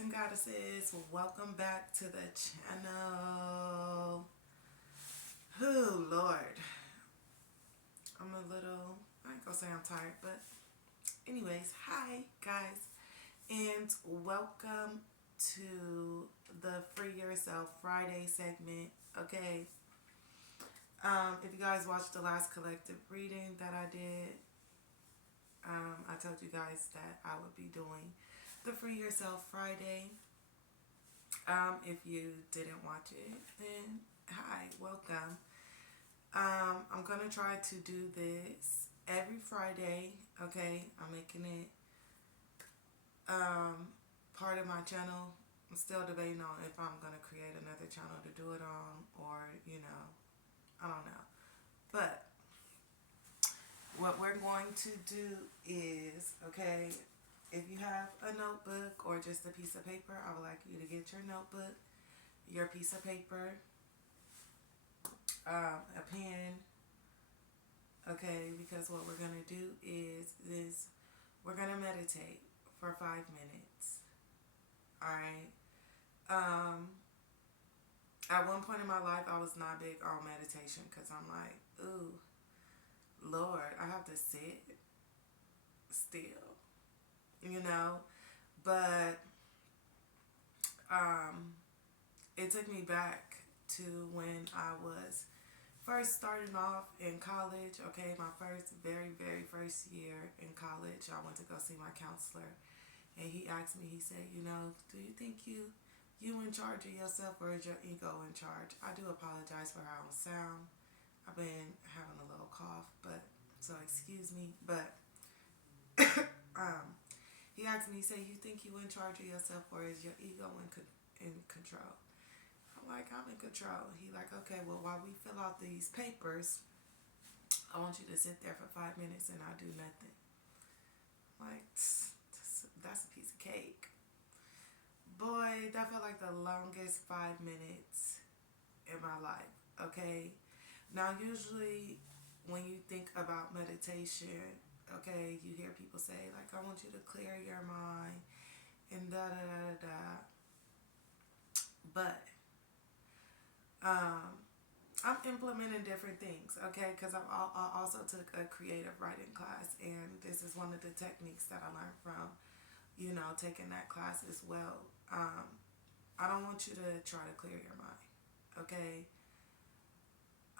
and goddesses, welcome back to the channel. Oh Lord, I'm a little, I ain't gonna say I'm tired, but anyways, hi guys, and welcome to the Free Yourself Friday segment. Okay, if you guys watched the last collective reading that I did, I told you guys that I would be doing the Free Yourself Friday. If you didn't watch it, then hi, welcome. I'm gonna try to do this every Friday. Okay, I'm making it part of my channel. I'm still debating on if I'm gonna create another channel to do it on, or I don't know. But what we're going to do is, okay, if you have a notebook or just a piece of paper, I would like you to get your notebook, your piece of paper, a pen, okay, because what we're going to do is we're going to meditate for 5 minutes. All right. At one point in my life, I was not big on meditation because I'm like, ooh, Lord, I have to sit still, But it took me back to when I was first starting off in college. Okay, my very, very first year in college, I went to go see my counselor, and he asked me. He said, do you think you in charge of yourself, or is your ego in charge? I do apologize for how I sound. I've been having a little cough, but so excuse me. But he asked me. He said, you think you in charge of yourself, or is your ego in control? I'm like, I'm in control. He like, okay, well, while we fill out these papers, I want you to sit there for 5 minutes and I do nothing. I'm like, that's a piece of cake. Boy, that felt like the longest 5 minutes in my life. Okay. Now, usually when you think about meditation, okay, you hear people say, like, I want you to clear your mind and da da da da. But I'm implementing different things, okay? Because I also took a creative writing class, and this is one of the techniques that I learned from, taking that class as well. I don't want you to try to clear your mind, okay?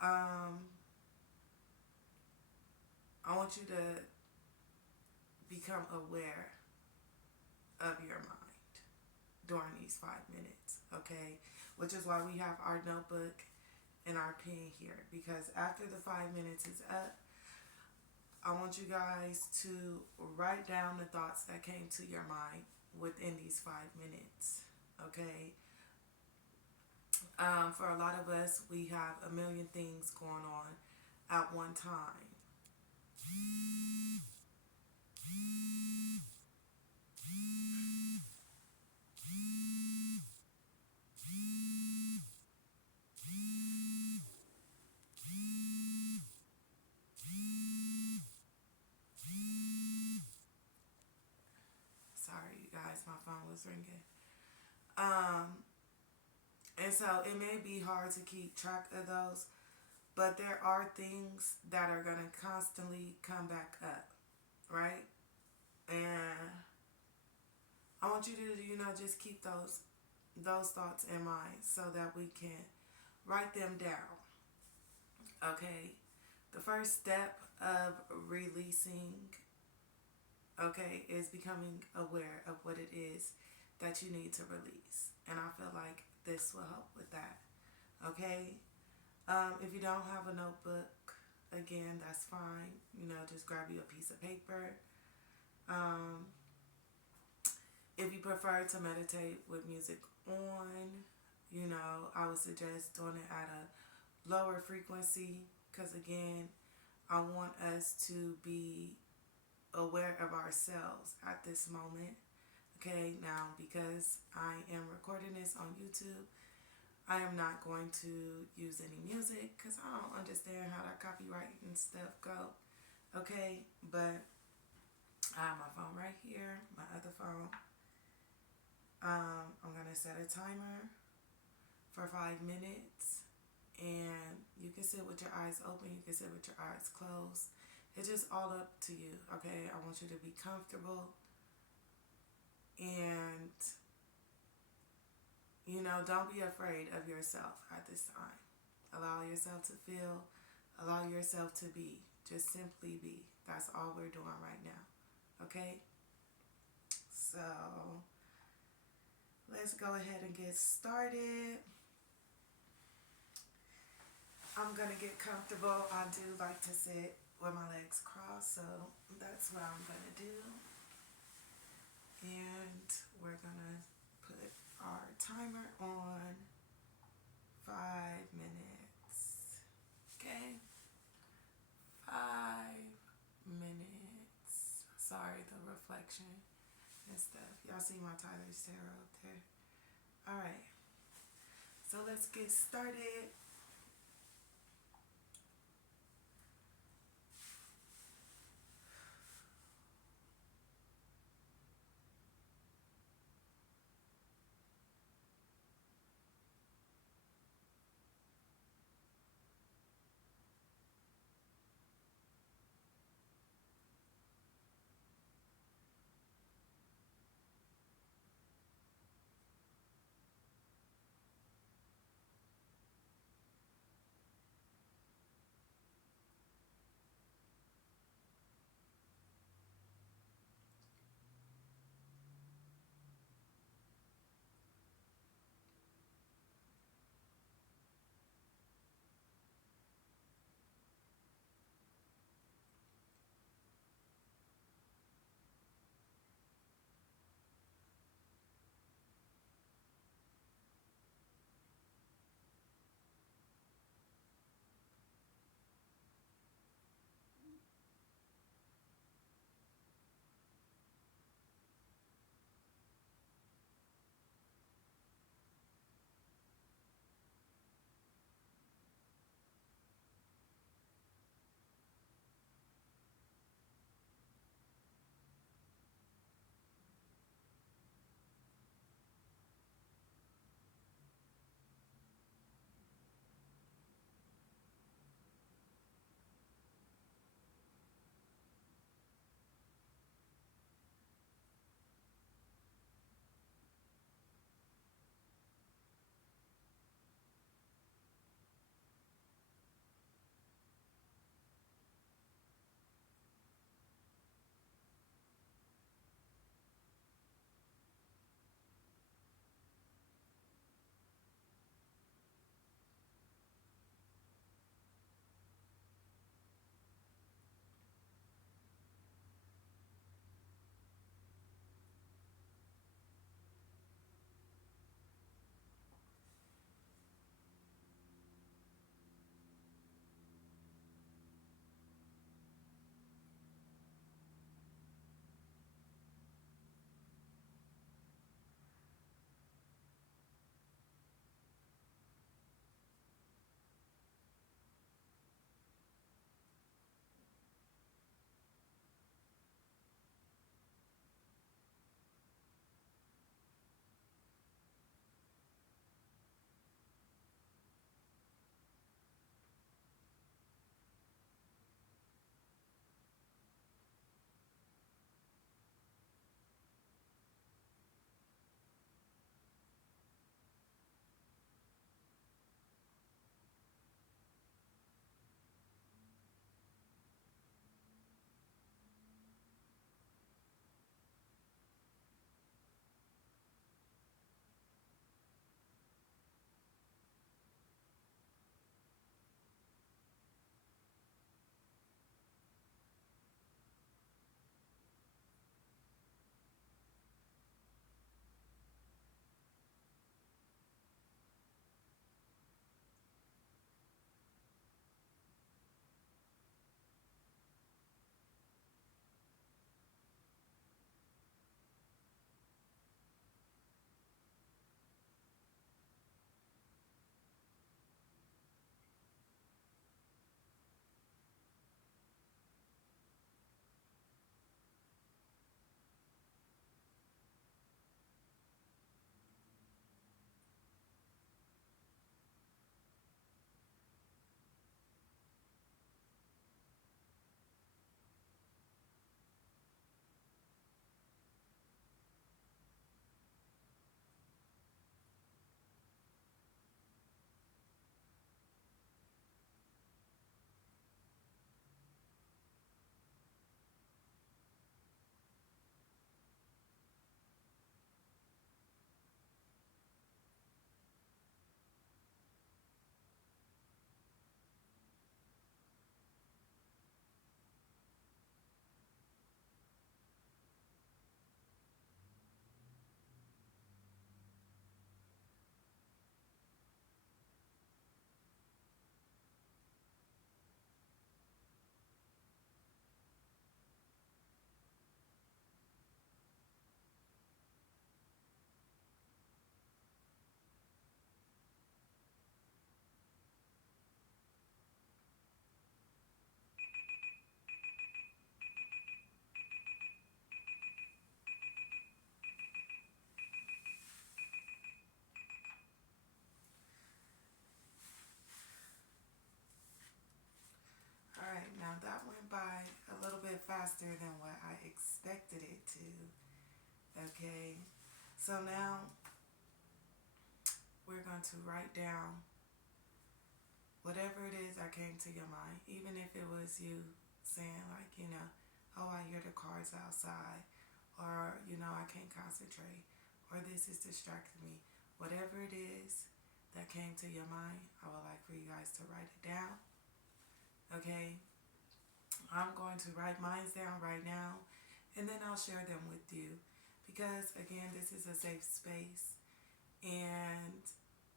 I want you to become aware of your mind during these 5 minutes, okay? Which is why we have our notebook and our pen here, because after the 5 minutes is up, I want you guys to write down the thoughts that came to your mind within these 5 minutes, okay? For a lot of us, we have a million things going on at one time. Sorry, you guys, my phone was ringing. And so it may be hard to keep track of those, but there are things that are going to constantly come back up, right? And I want you to, just keep those thoughts in mind so that we can write them down. Okay? The first step of releasing, okay, is becoming aware of what it is that you need to release. And I feel like this will help with that. Okay? If you don't have a notebook, again, that's fine. Just grab you a piece of paper. If you prefer to meditate with music on, I would suggest doing it at a lower frequency, because again, I want us to be aware of ourselves at this moment. Okay, now because I am recording this on YouTube, I am not going to use any music because I don't understand how that copyright and stuff go. Okay, but I have my phone right here, my other phone. I'm gonna set a timer for 5 minutes, and you can sit with your eyes open. You can sit with your eyes closed. It's just all up to you. Okay, I want you to be comfortable, and don't be afraid of yourself at this time. Allow yourself to feel. Allow yourself to be. Just simply be. That's all we're doing right now. Okay? So let's go ahead and get started. I'm going to get comfortable. I do like to sit with my legs crossed, so that's what I'm going to do. And we're going to put our timer on 5 minutes. Okay? 5 minutes. Sorry, the reflection and stuff. Y'all see my Tyler's Tarot up there? Alright. So let's get started. Okay. So now we're going to write down whatever it is that came to your mind, even if it was you saying, like, oh, I hear the cars outside, or, I can't concentrate, or this is distracting me. Whatever it is that came to your mind, I would like for you guys to write it down. Okay? I'm going to write mine down right now, and then I'll share them with you. Because, again, this is a safe space, and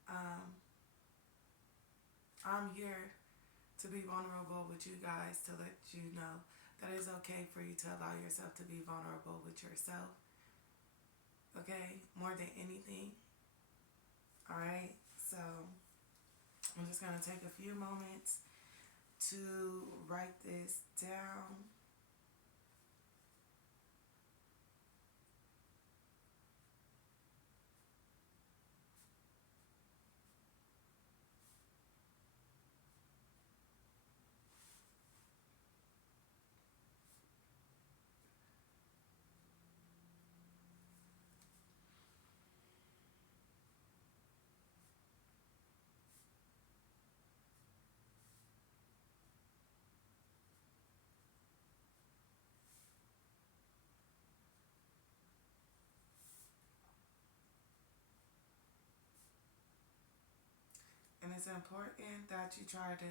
um, I'm here to be vulnerable with you guys, to let you know that it's okay for you to allow yourself to be vulnerable with yourself. Okay? More than anything. Alright? So, I'm just going to take a few moments to write this down. And it's important that you try to,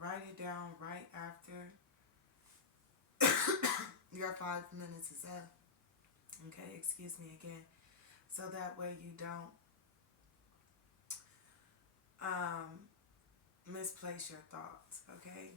write it down right after your 5 minutes is up. Okay, excuse me again. So that way you don't um, misplace your thoughts. Okay?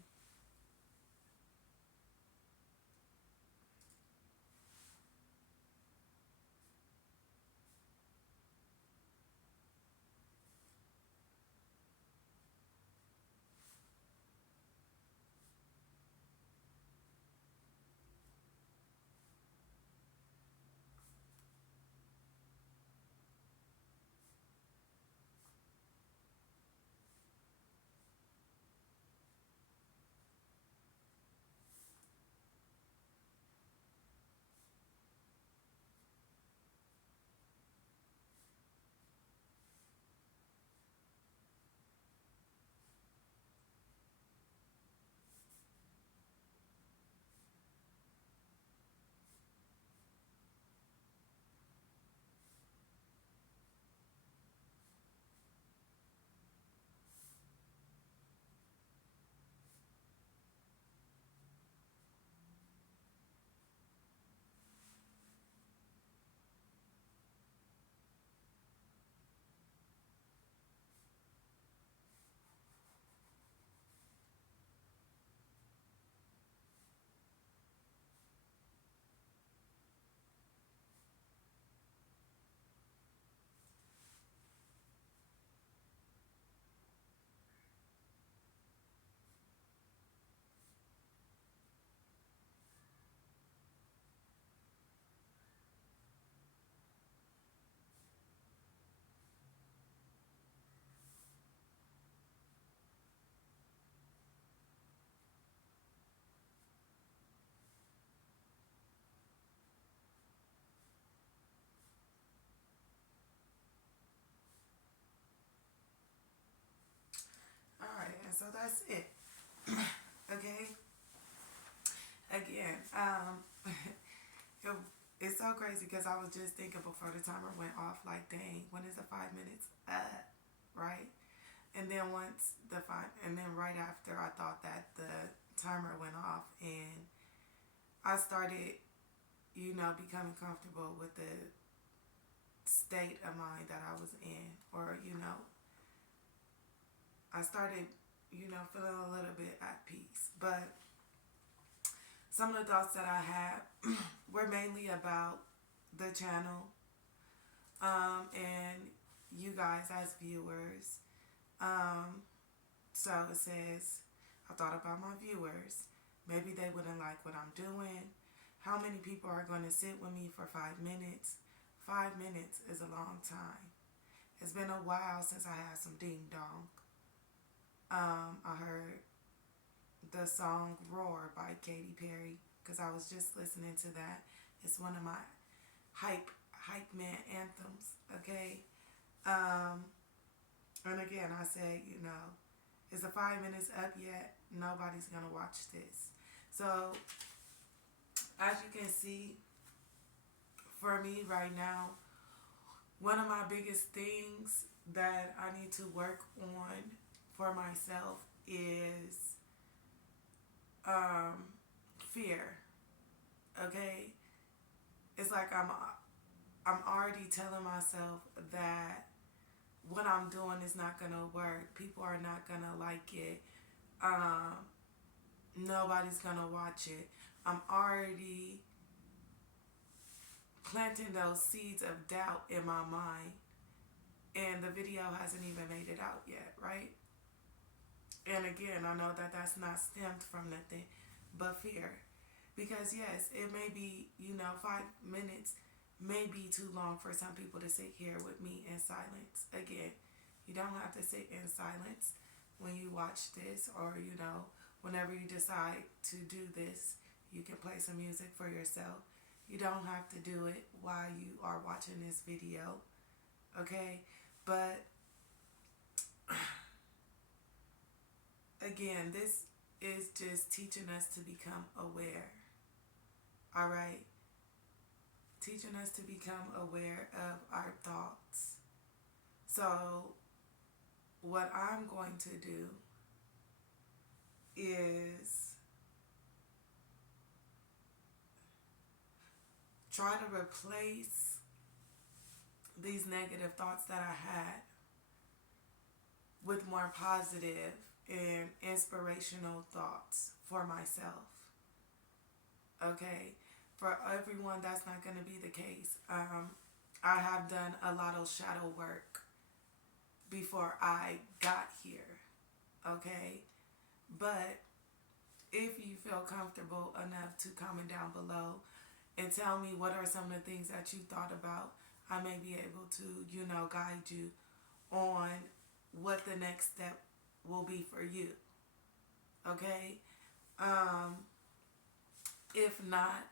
Alright, and so that's it. Okay? Again, it, it's so crazy because I was just thinking before the timer went off, like, dang, when is the 5 minutes up? Right? And then and then right after, I thought that the timer went off, and I started, becoming comfortable with the state of mind that I was in, or, I started, feeling a little bit at peace. But some of the thoughts that I had were mainly about the channel, and you guys as viewers. Um, so it says, I thought about my viewers. Maybe they wouldn't like what I'm doing. How many people are going to sit with me for 5 minutes? 5 minutes is a long time. It's been a while since I had some ding dong. I heard the song Roar by Katy Perry because I was just listening to that. It's one of my hype man anthems. Okay. Um, and again, I say, is the 5 minutes up yet? Nobody's gonna watch this. So as you can see, for me right now, one of my biggest things that I need to work on for myself is um, fear. Okay, it's like I'm already telling myself that what I'm doing is not gonna work. People are not gonna like it. Um, Nobody's gonna watch it. I'm already planting those seeds of doubt in my mind, and the video hasn't even made it out yet, right? And again, I know that that's not stemmed from nothing but fear. Because, yes, it may be, 5 minutes may be too long for some people to sit here with me in silence. Again, you don't have to sit in silence when you watch this, or, whenever you decide to do this, you can play some music for yourself. You don't have to do it while you are watching this video, okay? But again, this is just teaching us to become aware. All right? Teaching us to become aware of our thoughts. So, what I'm going to do is try to replace these negative thoughts that I had with more positive and inspirational thoughts for myself. Okay? For everyone, that's not going to be the case. I have done a lot of shadow work before I got here. Okay? But if you feel comfortable enough to comment down below and tell me what are some of the things that you thought about, I may be able to, guide you on what the next step will be for you. Okay? If not,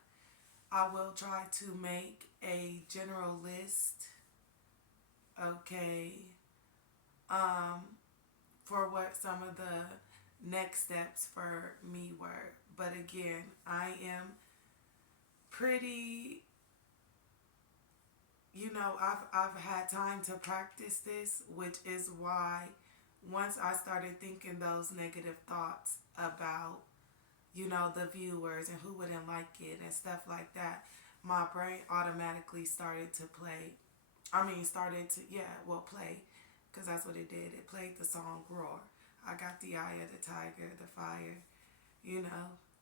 I will try to make a general list, okay, for what some of the next steps for me were. But again, I am pretty, I've had time to practice this, which is why once I started thinking those negative thoughts about, the viewers and who wouldn't like it and stuff like that, my brain automatically started to play. Play, because that's what it did. It played the song Roar. I got the eye of the tiger, the fire,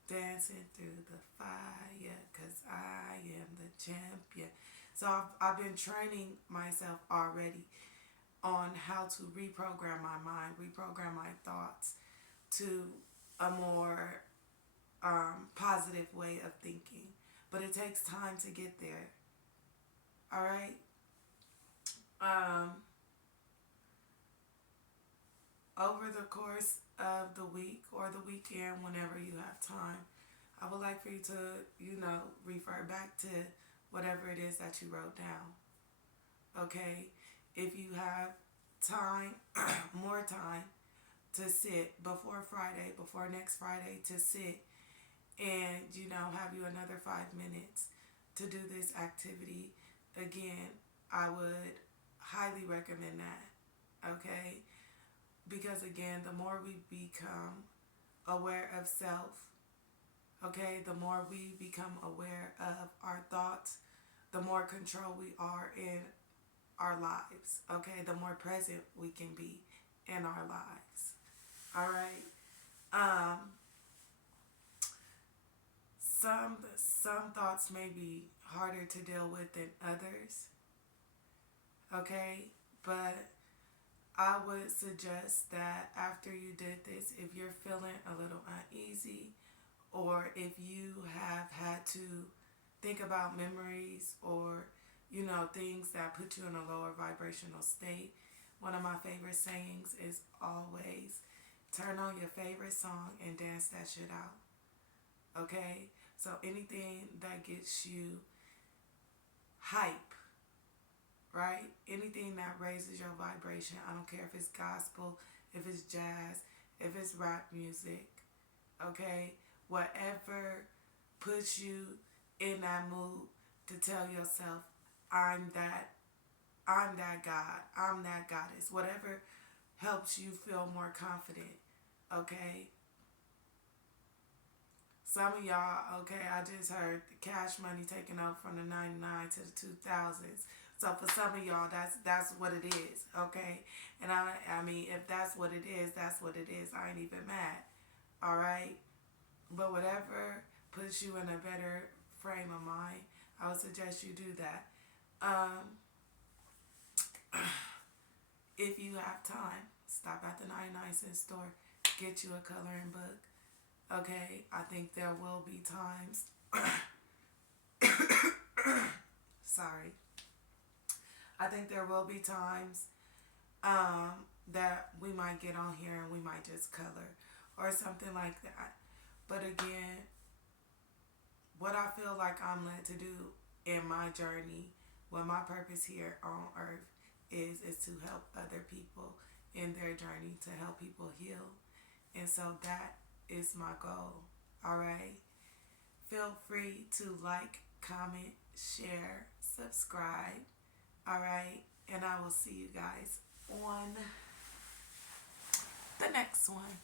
dancing through the fire, because I am the champion. So I've been training myself already on how to reprogram my mind, reprogram my thoughts to a more positive way of thinking. But it takes time to get there. All right? Over the course of the week or the weekend, whenever you have time, I would like for you to, refer back to whatever it is that you wrote down. Okay? If you have time, more time to sit before next Friday, to sit and, have you another 5 minutes to do this activity, again, I would highly recommend that. Okay? Because again, the more we become aware of self, okay, the more we become aware of our thoughts, the more control we are in our lives, okay, the more present we can be in our lives. All right. Some thoughts may be harder to deal with than others, okay, but I would suggest that after you did this, if you're feeling a little uneasy, or if you have had to think about memories or, things that put you in a lower vibrational state, one of my favorite sayings is always turn on your favorite song and dance that shit out. Okay? So anything that gets you hype, right? Anything that raises your vibration. I don't care if it's gospel, if it's jazz, if it's rap music, okay? Whatever puts you in that mood to tell yourself, I'm that, I'm that God, I'm that goddess. Whatever helps you feel more confident, okay? Some of y'all, okay, I just heard Cash Money taking up from the 99 to the 2000s. So for some of y'all, that's what it is, okay? And I mean, if that's what it is, that's what it is. I ain't even mad, all right? But whatever puts you in a better frame of mind, I would suggest you do that. Um, if you have time, stop at the 99-cent store, get you a coloring book. Okay, I think there will be times. Sorry. I think there will be times that we might get on here and we might just color or something like that. But again, what I feel like I'm led to do in my journey, what my purpose here on earth is to help other people in their journey, to help people heal. And so that is my goal. All right. Feel free to like, comment, share, subscribe. All right. And I will see you guys on the next one.